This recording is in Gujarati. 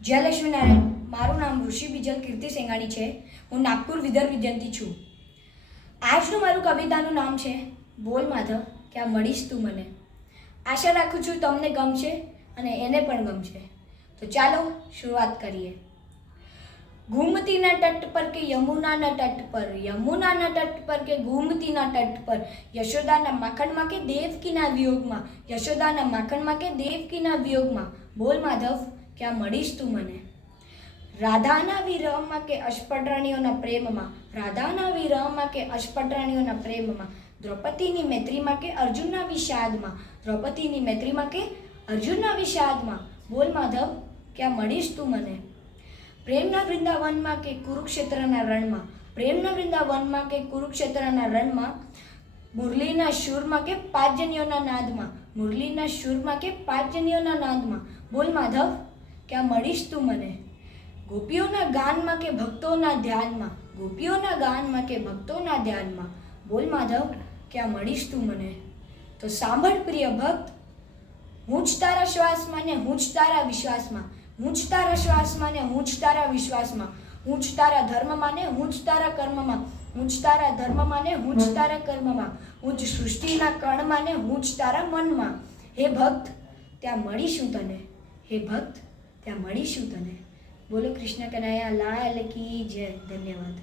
જય લક્ષ્મીનારાયણ. મારું નામ ઋષિ બીજલ કીર્તિ સેંગાણી છે. હું નાગપુર વિદર્ભ વિદ્યાર્થી છું. આજનું મારું કવિતાનું નામ છે બોલ માધવ ક્યાં મળીશ તું મને. આશા રાખું છું તમને ગમશે અને એને પણ ગમશે. તો ચાલો શરૂઆત કરીએ. ઘૂમતીના તટ પર કે યમુનાના તટ પર, યમુનાના તટ પર કે ઘૂમતીના તટ પર, યશોદાના માખણમાં કે દેવકીના વિયોગમાં, યશોદાના માખણમાં કે દેવકીના વિયોગમાં, બોલ માધવ ક્યાં મળીશ તું મને. રાધાના વિરહમાં કે અષ્ટપટરાણીઓના પ્રેમમાં, રાધાના વિરહમાં કે અષ્ટપટરાણીઓના પ્રેમમાં, દ્રૌપદીની મૈત્રીમાં કે અર્જુનના વિષાદમાં, દ્રૌપદીની મૈત્રીમાં કે અર્જુનના વિષાદમાં, બોલ માધવ ક્યાં મળીશ તું મને. પ્રેમના વૃંદાવનમાં કે કુરુક્ષેત્રના રણમાં, પ્રેમના વૃંદાવનમાં કે કુરુક્ષેત્રના રણમાં, મુરલીના શૂરમાં કે પાંચજન્યોના નાદમાં, મુરલીના શૂરમાં કે પાંચજન્યોના નાદમાં, બોલ માધવ ક્યાં મળીશ તું મને. ગોપીઓના ગાનમાં કે ભક્તોના ધ્યાનમાં, ગોપીઓના ગાનમાં કે ભક્તોના ધ્યાનમાં, બોલ માધવ ક્યાં મળીશ તું મને. તો સાંભળ પ્રિય ભક્ત, હું જ તારા શ્વાસમાં ને હું જ તારા વિશ્વાસમાં, હું જ તારા શ્વાસમાં ને હું જ તારા વિશ્વાસમાં, હું જ તારા ધર્મમાં ને હું જ તારા કર્મમાં, હું જ તારા ધર્મમાં ને હું જ તારા કર્મમાં, હું જ સૃષ્ટિના કણમાં ને હું જ તારા મનમાં. હે ભક્ત ત્યાં મળીશું તને, હે ભક્ત ત્યાં મળીશું તને. બોલો કૃષ્ણ કનૈયા લાલ કી જય. ધન્યવાદ.